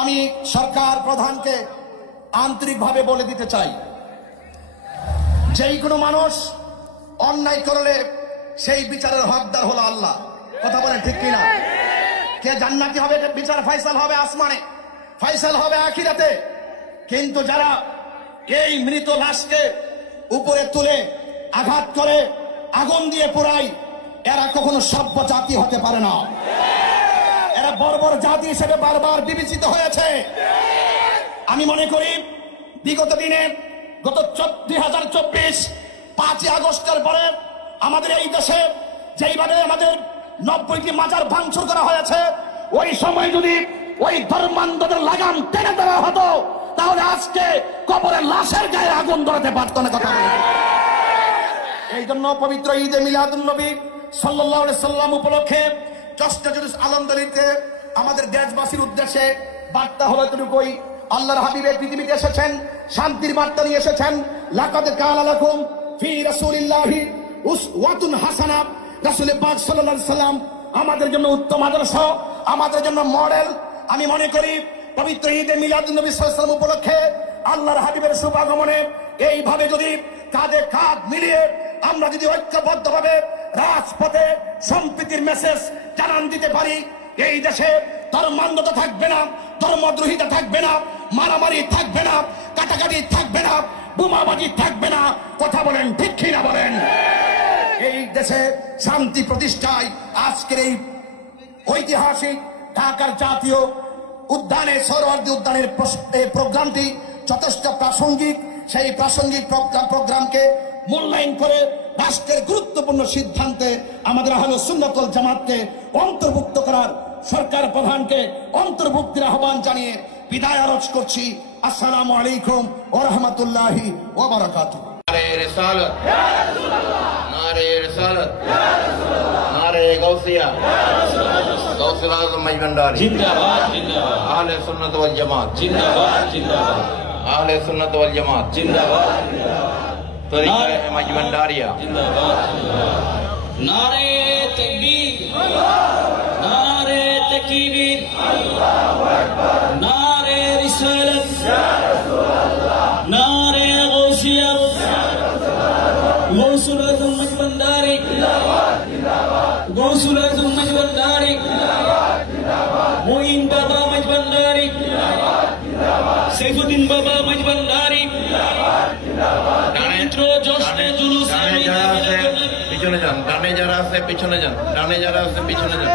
আমি সরকার প্রধানকে আন্তরিকভাবে বলে দিতে চাই, যেই কোনো মানুষ অন্যায় করলে সেই বিচারের হকদার হলো আল্লাহ। কথা বলেন ঠিক কিনা? কে জান্নাতি হবে বিচার ফয়সাল হবে আসমানে, ফয়সাল হবে আখিরাতে। কিন্তু যারা এই মৃত লাশকে উপরে তুলে আঘাত করে আগুন দিয়ে পোড়ায়, এরা কখনো সভ্য জাতি হতে পারে না। এরা বর্বর জাতি হিসেবে বারবার বিবেচিত হয়েছে। আমি মনে করি বিগত দিনে গত 2024 5ই আগস্টের পরে আমাদের এই দেশে যেইভাবে আমাদের 90টি মাজার ভাঙচুর করা হয়েছে, ওই সময় যদি ওই ধর্মান্ধদের লাগাম টেনে দেওয়া হতো, তাহলে আজকে কবরের লাশের গায়ে আগুন ধরাতে পারত না। কথা এই জন্য পবিত্র ঈদে মিলাদুন নবী সাল্লাল্লাহু আলাইহি সাল্লাম উপলক্ষে জশ্নে জুলুস আলহামদুলিল্লাহ আমাদের দেশবাসীর উদ্দেশ্যে বার্তা হলো এতটুকুই, আল্লাহর হাবিব এই পৃথিবীতে এসেছেন, শান্তির বার্তা নিয়ে এসেছেন। লাকাদ কানা লাকুম ফি রাসূলিল্লাহি উসওয়াতুন হাসানা। রাসূল পাক সাল্লাল্লাহু আলাইহি সাল্লাম আমাদের জন্য উত্তম আদর্শ, আমাদের জন্য মডেল। আমি মনে করি পবিত্র ঈদে মিলাদুন নবী সাল্লাল্লাহু আলাইহি সাল্লাম উপলক্ষে আল্লাহর হাবিবের শুভ আগমনে এইভাবে যদি কাঁধে কাঁধ মিলিয়ে আমরা যদি ঐক্যবদ্ধভাবে রাজপথে সম্প্রীতির মেসেজ জানান দিতে পারি, এই দেশে ধর্মান্ধতা থাকবে না, ধর্মদ্রোহিতা থাকবে না, মারামারি থাকবে না, কাটাকাটি থাকবে না, বোমাবাজি থাকবে না। কথা বলেন ঠিক কিনা বলেন? এই দেশে শান্তি প্রতিষ্ঠায় আজকের এই ঐতিহাসিক ঢাকার জাতীয় উদ্যানে সোহরাওয়ার্দী উদ্যানের প্রোগ্রামটি যথেষ্ট প্রাসঙ্গিক। সেই প্রাসঙ্গিক প্রোগ্রামকে মূল্যায়ন করে রাষ্ট্রের গুরুত্বপূর্ণ সিদ্ধান্তে আমাদের আহলুস সুন্নাত ওয়াল জামাতকে অন্তর্ভুক্ত করার সরকার প্রধানকে অন্তর্ভুক্তির আহ্বান জানিয়ে বিদায় আরজ করছি। আসসালামু আলাইকুম ওয়া রাহমাতুল্লাহি ওয়া বারাকাতুহু। নারে রিসালাত ইয়া রাসূলুল্লাহ, নারে রিসালাত ইয়া রাসূলুল্লাহ, নারে গাউসিয়া ইয়া রাসূলুল্লাহ, গাউসুল আযম মজবন্দারি জিন্দাবাদ জিন্দাবাদ, আহলে সুন্নাত ওয়াল জামাত জিন্দাবাদ জিন্দাবাদ, আহলে সুন্নাত ওয়াল জামাত জিন্দাবাদ জিন্দাবাদ, তরিকা মজবন্দারিয়া জিন্দাবাদ জিন্দাবাদ। নারে তাকবীর, নারে তাকবীর, আল্লাহু আকবার, নারে রিসালাত ইয়া রাসূলুল্লাহ, নারে গাউসিয়া ইয়া রাসূলুল্লাহ, গাউসুল আযম মজবন্দারি জিন্দাবাদ জিন্দাবাদ, গাউসুল আযম মজবন্দারি জিন্দাবাদ জিন্দাবাদ, মুঈন বাবা মজবন্দারি জিন্দাবাদ জিন্দাবাদ, সাইফুদ্দিন বাবা মজবন্দারি জিন্দাবাদ জিন্দাবাদ। জশ্নে জুলুস পিছনে যান, ডানে যারা আছে পিছনে যান, ডানে যারা আছে পিছনে যান।